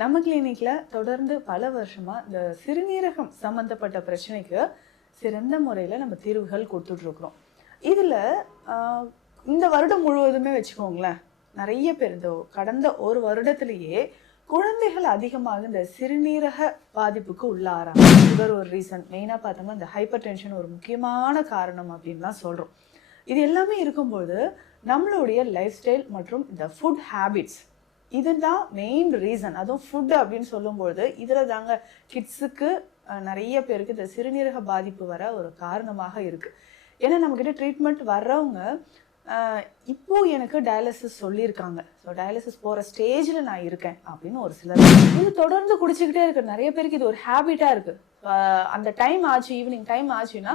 நம்ம கிளினிக்ல தொடர்ந்து பல வருஷமா இந்த சிறுநீரகம் சம்பந்தப்பட்ட பிரச்சனைக்கு சிறந்த முறையில் நம்ம தீர்வுகள் கொடுத்துட்டு இருக்கிறோம். இதுல இந்த வருடம் முழுவதுமே வச்சுக்கோங்களேன், நிறைய பேர் இந்த கடந்த ஒரு வருடத்திலேயே குழந்தைகள் அதிகமாக இந்த சிறுநீரக பாதிப்புக்கு உள்ளாராங்க. சுகர் ஒரு ரீசன், மெயினாக பார்த்தோம்னா இந்த ஹைப்பர் டென்ஷன் ஒரு முக்கியமான காரணம் அப்படின்லாம் சொல்கிறோம். இது எல்லாமே இருக்கும்போது நம்மளுடைய லைஃப் ஸ்டைல் மற்றும் இந்த ஃபுட் ஹேபிட்ஸ் இதுதான் மெயின் ரீசன். அதுவும் ஃபுட் அப்படின்னு சொல்லும்போது இதில் தாங்க கிட்ஸுக்கு நிறைய பேருக்கு இந்த சிறுநீரக பாதிப்பு வர ஒரு காரணமாக இருக்குது. ஏன்னா நம்மக்கிட்ட ட்ரீட்மெண்ட் வர்றவங்க இப்போ எனக்கு டயாலிசிஸ் சொல்லியிருக்காங்க, ஸோ டயாலிசிஸ் போகிற ஸ்டேஜில் நான் இருக்கேன் அப்படின்னு ஒரு சிலர். இது தொடர்ந்து குடிச்சிக்கிட்டே இருக்கு. நிறைய பேருக்கு இது ஒரு ஹேபிட்டாக இருக்குது. அந்த டைம் ஆச்சு, ஈவினிங் டைம் ஆச்சுன்னா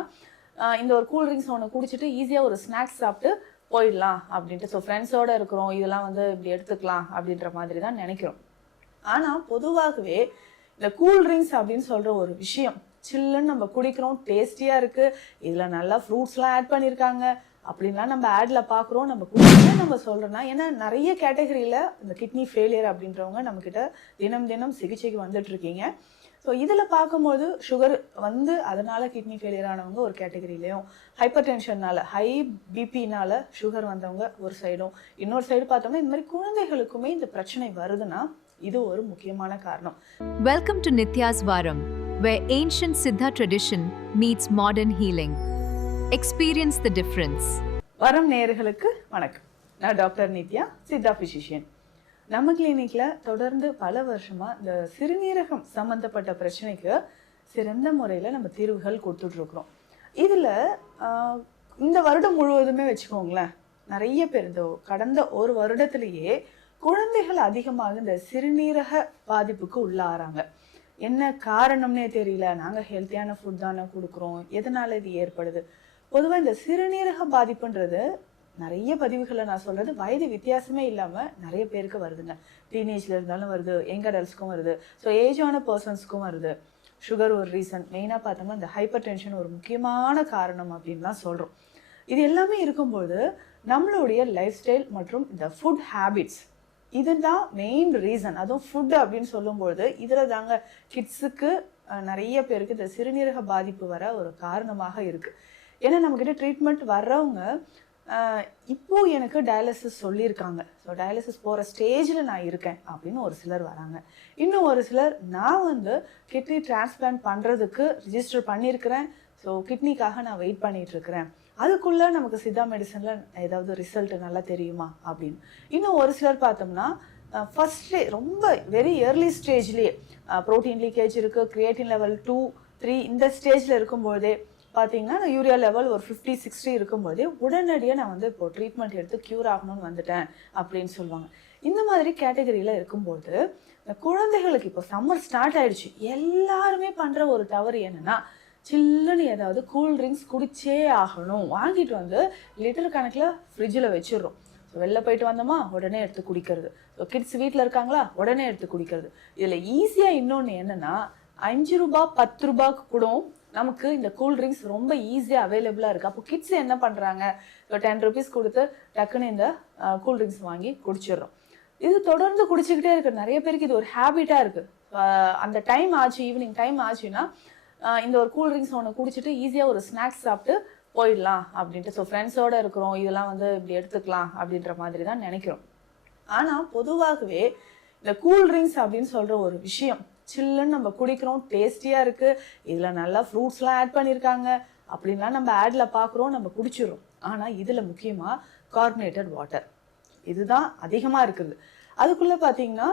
இந்த ஒரு கூல்ட்ரிங்க்ஸ் ஒன்று குடிச்சிட்டு ஈஸியாக ஒரு ஸ்நாக்ஸ் சாப்பிட்டு போயிடலாம் அப்படின்ட்டு. ஸோ ஃப்ரெண்ட்ஸோடு இருக்கிறோம், இதெல்லாம் இப்படி எடுத்துக்கலாம் அப்படின்ற மாதிரி தான் நினைக்கிறோம். ஆனால் பொதுவாகவே இந்த கூல்ட்ரிங்க்ஸ் அப்படின்னு சொல்கிற ஒரு விஷயம் சில்லுன்னு நம்ம குடிக்கிறோம், டேஸ்டியாக இருக்குது, இதில் நல்லா ஃப்ரூட்ஸ்லாம் ஆட் பண்ணியிருக்காங்க அப்படின்லாம் நம்ம ஆடில் பார்க்குறோம். நம்ம குடிச்சு நம்ம சொல்கிறோன்னா, ஏன்னா நிறைய கேட்டகரியில் இந்த கிட்னி ஃபெயிலியர் அப்படின்றவங்க நம்மக்கிட்ட தினம் தினம் சிகிச்சைக்கு வந்துட்டுருக்கீங்க. ஸோ இதில் பார்க்கும்போது சுகர் அதனால் கிட்னி ஃபெயிலியர் ஆனவங்க ஒரு கேட்டகரியிலையும், ஹைப்பர் டென்ஷன்னால் ஹை பிபினால் சுகர் வந்தவங்க ஒரு சைடும், இன்னொரு சைடு பார்த்தோம்னா இந்த மாதிரி குழந்தைகளுக்குமே இந்த பிரச்சனை வருதுன்னா இது ஒரு முக்கியமான காரணம். Welcome to Nitya's Varam, where ancient Siddha tradition meets modern healing. Experience the difference. வரம் நேயர்களுக்கு வணக்கம். நான் டாக்டர் நித்யா, சித்தா ஃபிசிஷியன். நம்ம கிளினிக்கில் தொடர்ந்து பல வருஷமாக இந்த சிறுநீரகம் சம்மந்தப்பட்ட பிரச்சனைக்கு சிறந்த முறையில் நம்ம தீர்வுகள் கொடுத்துட்ருக்குறோம். இதில் இந்த வருடம் முழுவதுமே வச்சுக்கோங்களேன், நிறைய பேர் இந்த கடந்த ஒரு வருடத்திலேயே குழந்தைகள் அதிகமாக இந்த சிறுநீரக பாதிப்புக்கு உள்ளாராங்க. என்ன காரணம்னே தெரியல, நாங்கள் ஹெல்த்தியான ஃபுட் தானே கொடுக்குறோம், எதனால் இது ஏற்படுது? பொதுவாக இந்த சிறுநீரக பாதிப்புன்றது நிறைய பதிவுகளை நான் சொல்கிறது வயது வித்தியாசமே இல்லாமல் நிறைய பேருக்கு வருதுங்க. டீனேஜில் இருந்தாலும் வருது, யங் அடல்ட்ஸ்க்கும் வருது, ஸோ ஏஜான பர்சன்ஸ்க்கும் வருது. சுகர் ஒரு ரீசன், மெயினாக பார்த்தோம்னா இந்த ஹைப்பர் டென்ஷன் ஒரு முக்கியமான காரணம் அப்படின்லாம் சொல்கிறோம். இது எல்லாமே இருக்கும்போது நம்மளுடைய லைஃப் ஸ்டைல் மற்றும் இந்த ஃபுட் ஹேபிட்ஸ் இதுதான் மெயின் ரீசன். அதுவும் ஃபுட் அப்படின்னு சொல்லும்போது இதில் தாங்க கிட்ஸுக்கு நிறைய பேருக்கு இந்த சிறுநீரக பாதிப்பு வர ஒரு காரணமாக இருக்குது. ஏன்னா நம்மக்கிட்ட ட்ரீட்மெண்ட் வர்றவங்க இப்போ எனக்கு டயாலிசிஸ் சொல்லியிருக்காங்க, ஸோ டயாலிசிஸ் போகிற ஸ்டேஜில் நான் இருக்கேன் அப்படின்னு ஒரு சிலர் வராங்க. இன்னும் ஒரு சிலர் நான் கிட்னி டிரான்ஸ்பிளான்ட் பண்ணுறதுக்கு ரிஜிஸ்டர் பண்ணியிருக்கிறேன், ஸோ கிட்னிக்காக நான் வெயிட் பண்ணிகிட்ருக்கிறேன், அதுக்குள்ளே நமக்கு சித்தா மெடிசனில் ஏதாவது ரிசல்ட் நல்லா தெரியுமா அப்படின்னு. இன்னும் ஒரு சிலர் பார்த்தோம்னா ஃபஸ்ட்லே ரொம்ப வெரி ஏர்லி ஸ்டேஜ்லேயே ப்ரோட்டீன் லீக்கேஜ் இருக்குது, கிரியேட்டின் லெவல் 2, 3 இந்த ஸ்டேஜில் இருக்கும்போதே பார்த்தீங்கன்னா யூரியா லெவல் ஒரு 50-60 இருக்கும்போதே உடனடியாக நான் இப்போ ட்ரீட்மெண்ட் எடுத்து க்யூர் ஆகணும்னு வந்துட்டேன் அப்படின்னு சொல்லுவாங்க. இந்த மாதிரி கேட்டகரியில் இருக்கும்போது குழந்தைகளுக்கு இப்போ சம்மர் ஸ்டார்ட் ஆகிடுச்சு, எல்லாருமே பண்ணுற ஒரு தவறு என்னென்னா, சில்லுன்னு ஏதாவது கூல்ட்ரிங்க்ஸ் குடிச்சே ஆகணும், வாங்கிட்டு லிட்டர் கணக்கில் ஃப்ரிட்ஜில் வச்சிடுறோம். ஸோ வெளில போயிட்டு வந்தோமா உடனே எடுத்து குடிக்கிறது, ஸோ கிட்ஸ் வீட்டில் இருக்காங்களா உடனே எடுத்து குடிக்கிறது. இதில் ஈஸியாக இன்னொன்று என்னென்னா, 5 ரூபா 10 ரூபாய்க்கு கூட நமக்கு இந்த கூல்ட்ரிங்க்ஸ் ரொம்ப ஈஸியாக அவைலபிளாக இருக்குது. அப்போ கிட்ஸ் என்ன பண்ணுறாங்க, இப்போ 10 ருபீஸ் கொடுத்து டக்குன்னு இந்த கூல்ட்ரிங்க்ஸ் வாங்கி குடிச்சிடுறோம். இது தொடர்ந்து குடிச்சிக்கிட்டே இருக்குது. நிறைய பேருக்கு இது ஒரு ஹேபிட்டாக இருக்குது. அந்த டைம் ஆச்சு, ஈவினிங் டைம் ஆச்சுன்னா இந்த ஒரு கூல்ட்ரிங்க்ஸ் ஒன்று குடிச்சிட்டு ஈஸியாக ஒரு ஸ்நாக்ஸ் சாப்பிட்டு போயிடலாம் அப்படின்ட்டு. ஸோ ஃப்ரெண்ட்ஸோடு இருக்கிறோம், இதெல்லாம் இப்படி எடுத்துக்கலாம் அப்படின்ற மாதிரி தான் நினைக்கிறோம். ஆனால் பொதுவாகவே இந்த கூல்ட்ரிங்க்ஸ் அப்படின்னு சொல்கிற ஒரு விஷயம் சில்லுன்னு நம்ம குடிக்கிறோம், டேஸ்டியாக இருக்குது, இதில் நல்லா ஃப்ரூட்ஸ்லாம் ஆட் பண்ணியிருக்காங்க அப்படின்லாம் நம்ம ஆடில் பார்க்குறோம், நம்ம குடிச்சிடும். ஆனால் இதில் முக்கியமாக கார்பனேட்டட் வாட்டர் இதுதான் அதிகமாக இருக்குது. அதுக்குள்ளே பார்த்தீங்கன்னா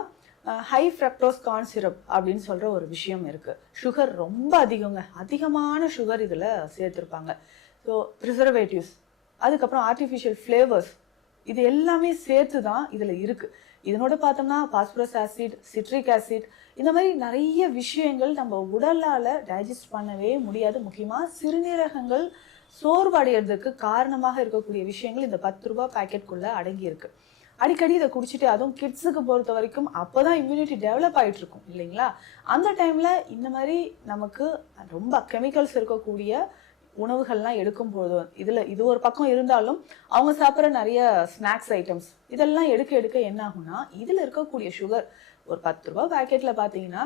ஹை ஃப்ரக்டோஸ் கார்ன் சிரப் அப்படின்னு சொல்கிற ஒரு விஷயம் இருக்குது. சுகர் ரொம்ப அதிகமான சுகர் இதில் சேர்த்துருப்பாங்க. ஸோ ப்ரிசர்வேட்டிவ்ஸ், அதுக்கப்புறம் ஆர்டிஃபிஷியல் ஃப்ளேவர்ஸ், இது எல்லாமே சேர்த்து தான் இதில் இருக்குது. இதனோட பார்த்தோம்னா பாஸ்பரஸ் ஆசிட், சிட்ரிக் ஆசிட், இந்த மாதிரி நிறைய விஷயங்கள் நம்ம உடலால் டைஜஸ்ட் பண்ணவே முடியாது. முக்கியமாக சிறுநீரகங்கள் சோர்வடைகிறதுக்கு காரணமாக இருக்கக்கூடிய விஷயங்கள் இந்த 10 ரூபா பேக்கெட்குள்ளே அடங்கியிருக்கு. அடிக்கடி இதை குடிச்சிட்டு, அதுவும் கிட்ஸுக்கு பொறுத்த வரைக்கும் அப்போ தான் இம்யூனிட்டி டெவலப் ஆகிட்டு இருக்கும் இல்லைங்களா, அந்த டைமில் இந்த மாதிரி நமக்கு ரொம்ப கெமிக்கல்ஸ் இருக்கக்கூடிய உணவுகள்லாம் எடுக்கும்போது இது ஒரு பக்கம் இருந்தாலும் அவங்க சாப்பிட்ற நிறைய ஸ்நாக்ஸ் ஐட்டம்ஸ் இதெல்லாம் எடுக்க என்ன ஆகும்னா, இதில் இருக்கக்கூடிய சுகர் ஒரு 10 ரூபாய் பேக்கெட்டில் பார்த்தீங்கன்னா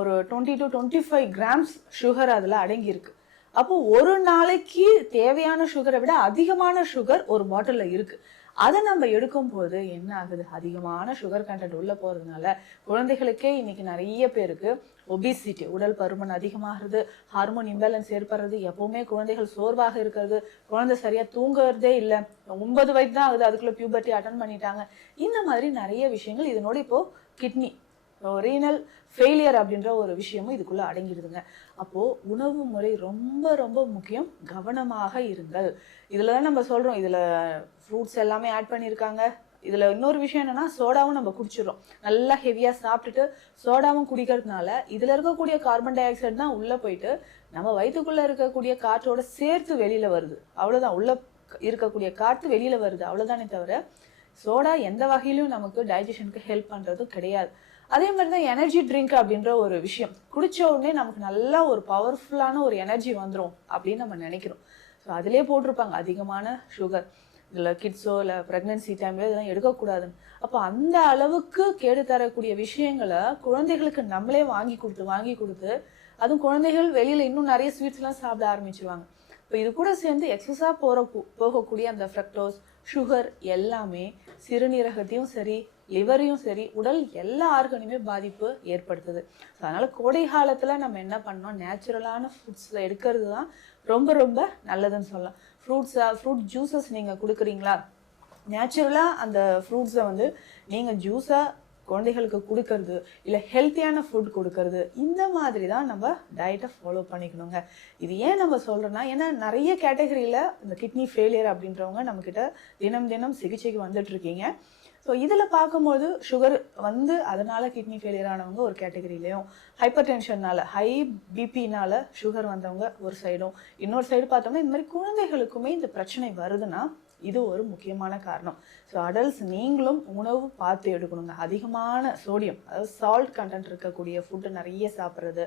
ஒரு 20 to 25 கிராம்ஸ் சுகர் அதில் அடங்கியிருக்கு. அப்போ ஒரு நாளைக்கு தேவையான சுகரை விட அதிகமான சுகர் ஒரு பாட்டிலில் இருக்குது. அதை நம்ம எடுக்கும்போது என்ன ஆகுது, அதிகமான சுகர் கண்டென்ட் உள்ளே போகிறதுனால குழந்தைகளுக்கே இன்னைக்கு நிறைய பேருக்கு ஒபிசிட்டி, உடல் பருமன் அதிகமாகிறது, ஹார்மோன் இம்பேலன்ஸ் ஏற்படுறது, எப்போவுமே குழந்தைகள் சோர்வாக இருக்கிறது, குழந்தை சரியாக தூங்குறதே இல்லை, 9 வயது தான் ஆகுது அதுக்குள்ளே பியூபர்ட்டி அட்டன் பண்ணிட்டாங்க. இந்த மாதிரி நிறைய விஷயங்கள் இதனோட இப்போது கிட்னி ரீனல் ஃபெயிலியர் அப்படின்ற ஒரு விஷயமும் இதுக்குள்ளே அடங்கிடுதுங்க. அப்போது உணவு முறை ரொம்ப ரொம்ப முக்கியம், கவனமாக இருங்கள். இதில் தான் நம்ம சொல்கிறோம், இதில் ஃப்ரூட்ஸ் எல்லாமே ஆட் பண்ணியிருக்காங்க. இதில் இன்னொரு விஷயம் என்னென்னா, சோடாவும் நம்ம குடிச்சிடுறோம். நல்லா ஹெவியாக சாப்பிட்டுட்டு சோடாவும் குடிக்கிறதுனால இதில் இருக்கக்கூடிய கார்பன் டை ஆக்சைடு தான் உள்ளே போயிட்டு நம்ம வயிற்றுக்குள்ளே இருக்கக்கூடிய காற்றோட சேர்த்து வெளியில் வருது. அவ்வளோதான், உள்ளே இருக்கக்கூடிய காற்று வெளியில் வருது, அவ்வளோதானே தவிர சோடா எந்த வகையிலும் நமக்கு டைஜஷனுக்கு ஹெல்ப் பண்ணுறதும் கிடையாது. அதே மாதிரி தான் எனர்ஜி ட்ரிங்க் அப்படின்ற ஒரு விஷயம், குடிச்ச உடனே நமக்கு நல்லா ஒரு பவர்ஃபுல்லான ஒரு எனர்ஜி வந்துடும் அப்படின்னு நம்ம நினைக்கிறோம். ஸோ அதிலே போட்டிருப்பாங்க அதிகமான சுகர், இதில் கிட்ஸோ இல்லை ப்ரெக்னென்சி டைம்ல இதெல்லாம் எடுக்கக்கூடாதுன்னு. அப்போ அந்த அளவுக்கு கேடு தரக்கூடிய விஷயங்களை குழந்தைகளுக்கு நம்மளே வாங்கி கொடுத்து அதுவும் குழந்தைகள் வெளியில் இன்னும் நிறைய ஸ்வீட்ஸ்லாம் சாப்பிட ஆரம்பிச்சிருவாங்க. இப்போ இது கூட சேர்ந்து எக்ஸஸாக போகக்கூடிய அந்த ஃப்ரக்டோஸ், சுகர் எல்லாமே சிறுநீரகத்தையும் சரி லிவரையும் சரி உடல் எல்லா ஆர்கனையுமே பாதிப்பு ஏற்படுத்துது. ஸோ அதனால் கோடை காலத்தில் நம்ம என்ன பண்ணோம், நேச்சுரலான ஃப்ரூட்ஸில் எடுக்கிறது தான் ரொம்ப ரொம்ப நல்லதுன்னு சொல்லலாம். ஃப்ரூட் ஜூஸஸ் நீங்கள் கொடுக்குறீங்களா, நேச்சுரலாக அந்த ஃப்ரூட்ஸை வந்து நீங்கள் ஜூஸாக குழந்தைகளுக்கு கொடுக்கறது, இல்லை ஹெல்த்தியான ஃபுட் கொடுக்கறது, இந்த மாதிரி தான் நம்ம டயட்டை ஃபாலோ பண்ணிக்கணுங்க. இது ஏன் நம்ம சொல்கிறோன்னா, ஏன்னா நிறைய கேட்டகரியில் இந்த கிட்னி ஃபெயிலியர் அப்படின்றவங்க நம்மக்கிட்ட தினம் தினம் சிகிச்சைக்கு வந்துட்டுருக்கீங்க. ஸோ இதில் பார்க்கும்போது சுகர் வந்து அதனால் கிட்னி ஃபெயிலியர் ஆனவங்க ஒரு கேட்டகரியிலையும், ஹைப்பர் டென்ஷன்னால் ஹை பிபினால் சுகர் வந்தவங்க ஒரு சைடும், இன்னொரு சைடு பார்த்தோம்னா இந்த மாதிரி குழந்தைகளுக்குமே இந்த பிரச்சனை வருதுன்னா இது ஒரு முக்கியமான காரணம். ஸோ அடல்ட்ஸ் நீங்களும் உணவு பார்த்து எடுக்கணுங்க. அதிகமான சோடியம், அதாவது சால்ட் கண்டென்ட் இருக்கக்கூடிய ஃபுட்டு நிறைய சாப்பிட்றது,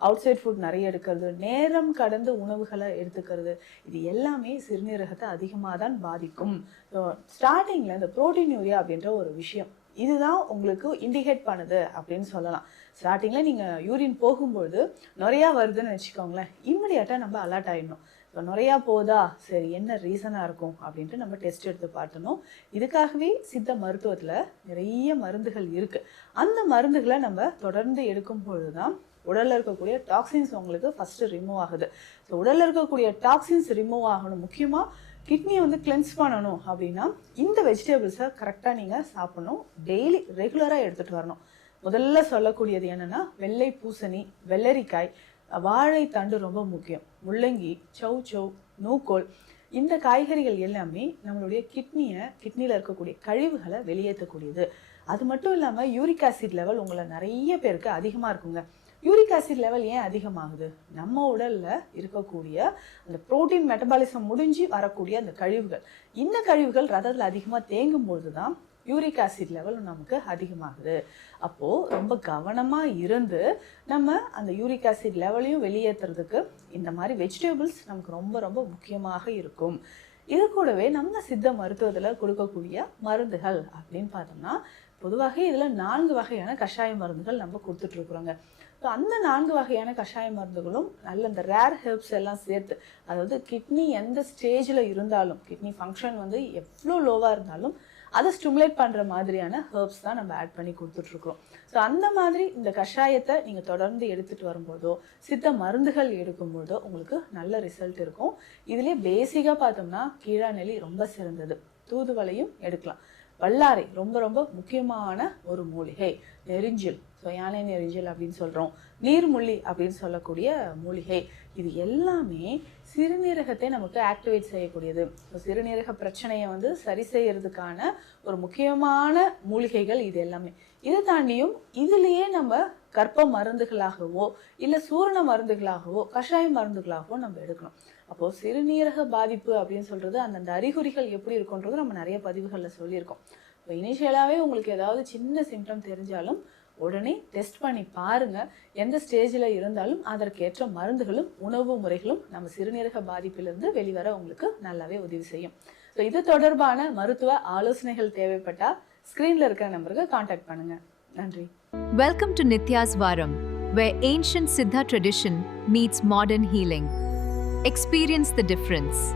அவுட் சைட் ஃபுட் நிறைய எடுக்கிறது, நேரம் கடந்து உணவுகளை எடுத்துக்கிறது, இது எல்லாமே சிறுநீரகத்தை அதிகமாக தான் பாதிக்கும். ஸோ ஸ்டார்டிங்கில் இந்த புரோட்டீன்யூரியா அப்படின்ற ஒரு விஷயம் இதுதான் உங்களுக்கு இண்டிகேட் பண்ணுது அப்படின்னு சொல்லலாம். ஸ்டார்டிங்கில் நீங்கள் யூரின் போகும்போது நிறையா வருதுன்னு வச்சுக்கோங்களேன், இம்மிடியட்டாக நம்ம அலர்ட் ஆகிடணும். இப்போ நிறையா போதா, சரி என்ன ரீசனாக இருக்கும் அப்படின்ட்டு நம்ம டெஸ்ட் எடுத்து பார்த்தணும். இதுக்காகவே சித்த மருத்துவத்தில் நிறைய மருந்துகள் இருக்குது. அந்த மருந்துகளை நம்ம தொடர்ந்து எடுக்கும்பொழுது தான் உடலில் இருக்கக்கூடிய டாக்ஸின்ஸ் உங்களுக்கு ஃபஸ்ட்டு ரிமூவ் ஆகுது. ஸோ உடலில் இருக்கக்கூடிய டாக்ஸின்ஸ் ரிமூவ் ஆகணும், முக்கியமாக கிட்னியை வந்து கிளென்ஸ் பண்ணணும் அப்படின்னா இந்த வெஜிடபிள்ஸை கரெக்டாக நீங்கள் சாப்பிடணும், டெய்லி ரெகுலராக எடுத்துகிட்டு வரணும். முதல்ல சொல்லக்கூடியது என்னென்னா வெள்ளை பூசணி, வெள்ளரிக்காய், வாழைத்தண்டு ரொம்ப முக்கியம், முள்ளங்கி, சௌ, நூக்கோல், இந்த காய்கறிகள் எல்லாமே நம்மளுடைய கிட்னியில் இருக்கக்கூடிய கழிவுகளை வெளியேற்றக்கூடியது. அது மட்டும் இல்லாமல் யூரிக் ஆசிட் லெவல் உங்களை நிறைய பேருக்கு அதிகமாக இருக்குங்க. யூரிக் ஆசிட் லெவல் ஏன் அதிகமாகுது, நம்ம உடலில் இருக்கக்கூடிய அந்த புரோட்டீன் மெட்டபாலிசம் முடிஞ்சு வரக்கூடிய அந்த கழிவுகள், இந்த கழிவுகள் ரத்தத்தில் அதிகமாக தேங்கும் போது தான் யூரிக் ஆசிட் லெவல் நமக்கு அதிகமாகுது. அப்போது ரொம்ப கவனமாக இருந்து நம்ம அந்த யூரிக் ஆசிட் லெவலையும் வெளியேற்றுறதுக்கு இந்த மாதிரி வெஜிடபிள்ஸ் நமக்கு ரொம்ப ரொம்ப முக்கியமாக இருக்கும். இது கூடவே நம்ம சித்த மருத்துவத்தில் கொடுக்கக்கூடிய மருந்துகள் அப்படின்னு பார்த்தோம்னா, பொதுவாக இதில் 4 வகையான கஷாய மருந்துகள் நம்ம கொடுத்துட்ருக்குறோங்க. ஸோ அந்த 4 வகையான கஷாய மருந்துகளும் நல்ல இந்த ரேர் ஹெர்ப்ஸ் எல்லாம் சேர்த்து, அதாவது கிட்னி எந்த ஸ்டேஜில் இருந்தாலும், கிட்னி ஃபங்க்ஷன் வந்து எவ்வளோ லோவாக இருந்தாலும் அதை ஸ்டிமுலேட் பண்ணுற மாதிரியான ஹெர்ப்ஸ் தான் நம்ம ஆட் பண்ணி கொடுத்துட்ருக்குறோம். ஸோ அந்த மாதிரி இந்த கஷாயத்தை நீங்கள் தொடர்ந்து எடுத்துகிட்டு வரும்போதோ, சித்த மருந்துகள் எடுக்கும்போதோ உங்களுக்கு நல்ல ரிசல்ட் இருக்கும். இதுலேயே பேசிக்காக பார்த்தோம்னா கீழாநெல்லி ரொம்ப சிறந்தது, தூதுவளையும் எடுக்கலாம், வல்லாரை ரொம்ப ரொம்ப முக்கியமான ஒரு மூலிகை, நெரிஞ்சில், ஸோ யானை நெரிஞ்சில் அப்படின்னு சொல்கிறோம், நீர்முள்ளி அப்படின்னு சொல்லக்கூடிய மூலிகை, இது எல்லாமே சிறுநீரகத்தை நமக்கு ஆக்டிவேட் செய்யக்கூடியது. ஸோ சிறுநீரக பிரச்சனையை வந்து சரி செய்யறதுக்கான ஒரு முக்கியமான மூலிகைகள் இது எல்லாமே. இதை தாண்டியும் இதுலேயே நம்ம கற்ப மருந்துகளாகவோ இல்லை சூரண மருந்துகளாகவோ கஷாய மருந்துகளாகவோ நம்ம எடுக்கணும். அப்போது சிறுநீரக பாதிப்பு அப்படின்னு சொல்கிறது அந்தந்த அறிகுறிகள் எப்படி இருக்குன்றது நம்ம நிறைய பதிவுகளில் சொல்லியிருக்கோம். இப்போ இனிஷியலாகவே உங்களுக்கு ஏதாவது சின்ன சிம்டம் தெரிஞ்சாலும் உடனே டெஸ்ட் பண்ணி பாருங்கள். எந்த ஸ்டேஜில் இருந்தாலும் அதற்கேற்ற மருந்துகளும் உணவு முறைகளும் நம்ம சிறுநீரக பாதிப்பிலிருந்து வெளிவர உங்களுக்கு நல்லாவே உதவி செய்யும். ஸோ இது தொடர்பான மருத்துவ ஆலோசனைகள் தேவைப்பட்டால் ஸ்க்ரீனில் இருக்கிற நம்பருக்கு கான்டாக்ட் பண்ணுங்கள். நன்றி. Welcome to Nitya's Varam, where ancient Siddha tradition meets modern healing. Experience the difference.